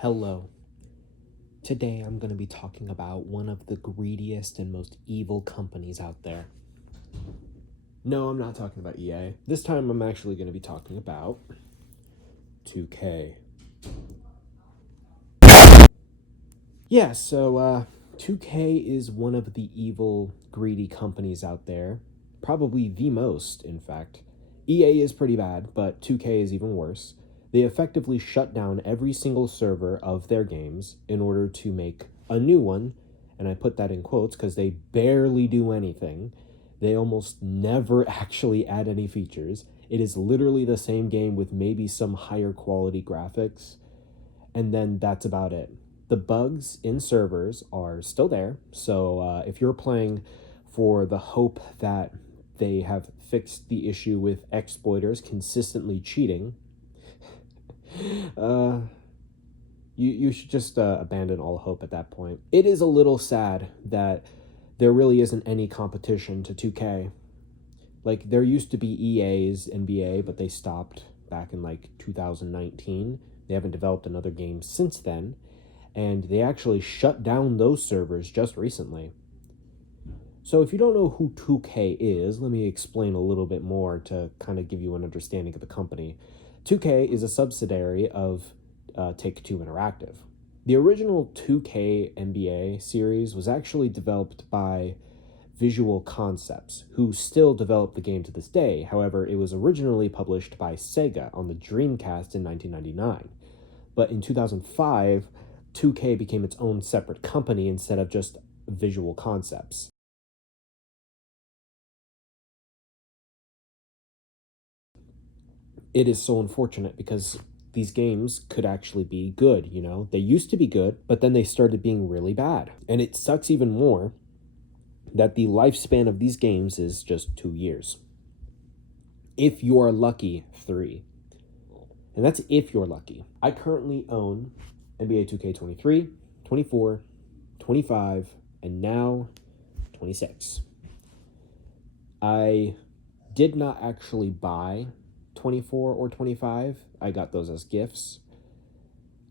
Hello. Today I'm going to be talking about one of the greediest and most evil companies out there. No, I'm not talking about EA. This time I'm actually going to be talking about 2K. Yeah, so 2K is one of the evil, greedy companies out there. Probably the most, in fact. EA is pretty bad, but 2K is even worse. They effectively shut down every single server of their games in order to make a new one, and I put that in quotes because they barely do anything. They almost never actually add any features. It is literally the same game with maybe some higher quality graphics, and then that's about it. The bugs in servers are still there, so if you're playing for the hope that they have fixed the issue with exploiters consistently cheating, uh, you should just abandon all hope at that point. It is a little sad that there really isn't any competition to 2K. Like, there used to be EA's NBA, but they stopped back in like 2019. They haven't developed another game since then, and they actually shut down those servers just recently. So if you don't know who 2K is, let me explain a little bit more to kind of give you an understanding of the company. 2K is a subsidiary of Take-Two Interactive. The original 2K NBA series was actually developed by Visual Concepts, who still develop the game to this day. However, it was originally published by Sega on the Dreamcast in 1999. But in 2005, 2K became its own separate company instead of just Visual Concepts. It is so unfortunate because these games could actually be good. They used to be good, but then they started being really bad. And it sucks even more that the lifespan of these games is just 2 years. If you are lucky, 3. And that's if you're lucky. I currently own NBA 2k 24, 25, and now 26. I did not actually buy 24 or 25. I got those as gifts.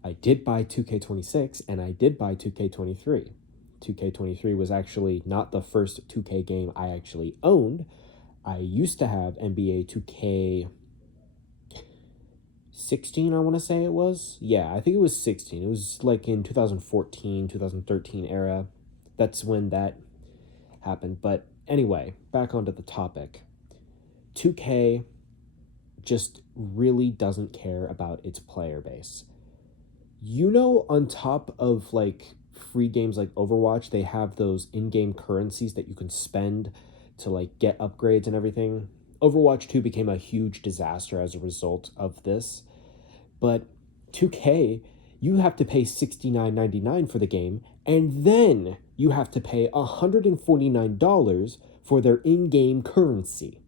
I did buy 2k 26 and I did buy 2k 23. 2k 23 was actually not the first 2K game I actually owned. I used to have NBA 2K 16, I want to say it was. Yeah, I think it was 16. It was like in 2014, 2013 era. That's when that happened. But anyway, back onto the topic. 2K just really doesn't care about its player base. On top of like free games like Overwatch, they have those in-game currencies that you can spend to like get upgrades and everything. Overwatch 2 became a huge disaster as a result of this. But 2K, you have to pay $69.99 for the game, and then you have to pay $149 for their in-game currency.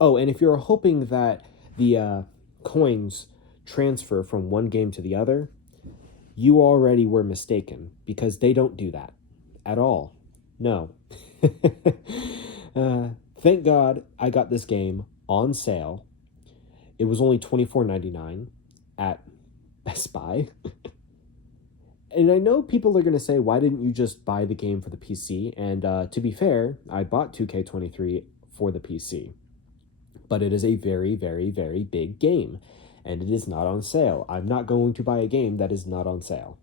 Oh, and if you're hoping that the coins transfer from one game to the other, you already were mistaken because they don't do that at all. No. uh, thank God I got this game on sale. It was only $24.99 at Best Buy. And I know people are going to say, why didn't you just buy the game for the PC? And to be fair, I bought 2K 23 for the PC. But it is a very, very, very big game. And it is not on sale. I'm not going to buy a game that is not on sale.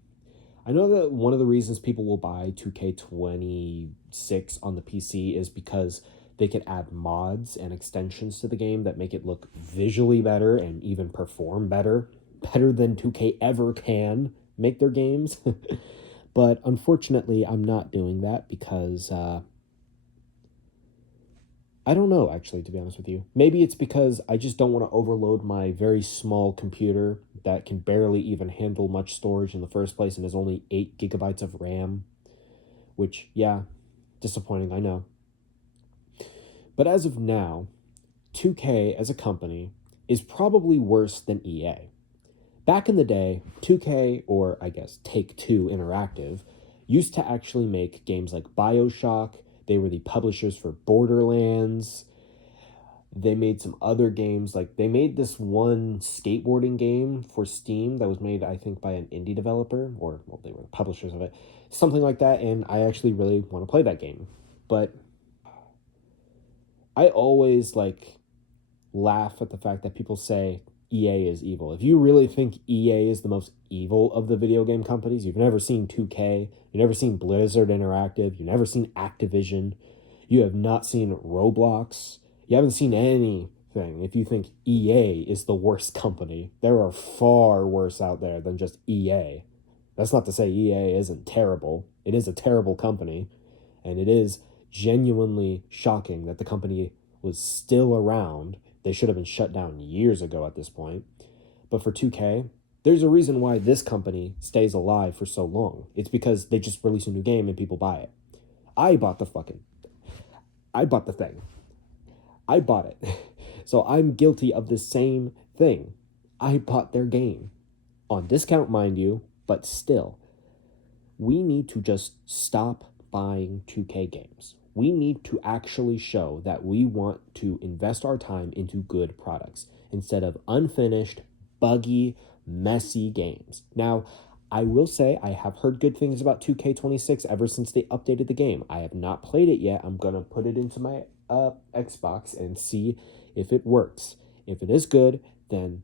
I know that one of the reasons people will buy 2K 26 on the PC is because they can add mods and extensions to the game that make it look visually better and even perform better than 2K ever can make their games. But unfortunately, I'm not doing that because I don't know, actually, to be honest with you. Maybe it's because I just don't want to overload my very small computer that can barely even handle much storage in the first place and is only 8 gigabytes of RAM. Which, yeah, disappointing, I know. But as of now, 2K as a company is probably worse than EA. Back in the day, 2K, or I guess Take-Two Interactive, used to actually make games like BioShock. They were the publishers for Borderlands. They made some other games, like they made this one skateboarding game for Steam that was made, I think, by an indie developer, or well, they were the publishers of it, something like that. And I actually really want to play that game, but I always like laugh at the fact that people say EA is evil. If you really think EA is the most evil of the video game companies, you've never seen 2K, you've never seen Blizzard Interactive, you've never seen Activision, you have not seen Roblox, you haven't seen anything. If you think EA is the worst company, there are far worse out there than just EA. That's not to say EA isn't terrible. It is a terrible company, and it is genuinely shocking that the company was still around. They should have been shut down years ago at this point. But for 2K, there's a reason why this company stays alive for so long. It's because they just release a new game and people buy it. I bought the thing. I bought it. So I'm guilty of the same thing. I bought their game. On discount, mind you, but still. We need to just stop buying 2K games. We need to actually show that we want to invest our time into good products instead of unfinished, buggy, messy games. Now, I will say I have heard good things about 2K26 ever since they updated the game. I have not played it yet. I'm going to put it into my Xbox and see if it works. If it is good, then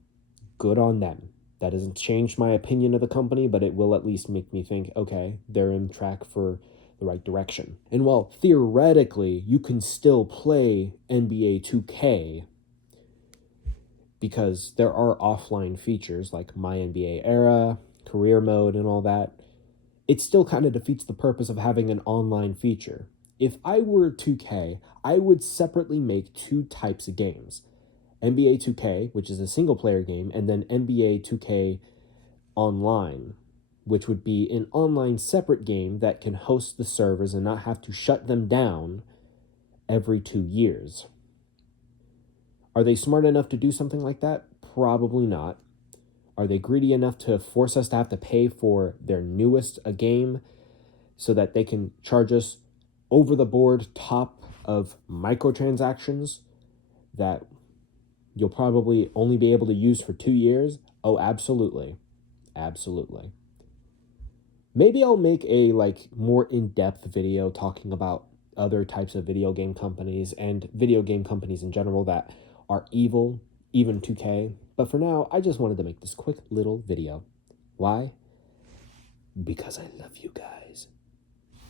good on them. That doesn't change my opinion of the company, but it will at least make me think, okay, they're in track for the right direction. And while theoretically you can still play NBA 2K because there are offline features like My NBA Era, career mode, and all that, it still kind of defeats the purpose of having an online feature. If I were 2K, I would separately make two types of games. NBA 2K, which is a single player game, and then NBA 2K Online, which would be an online separate game that can host the servers and not have to shut them down every 2 years. Are they smart enough to do something like that? Probably not. Are they greedy enough to force us to have to pay for their newest game so that they can charge us over the board top of microtransactions that you'll probably only be able to use for 2 years? Oh, absolutely. Absolutely. Maybe I'll make a more in-depth video talking about other types of video game companies and video game companies in general that are evil, even 2K. But for now, I just wanted to make this quick little video. Why? Because I love you guys.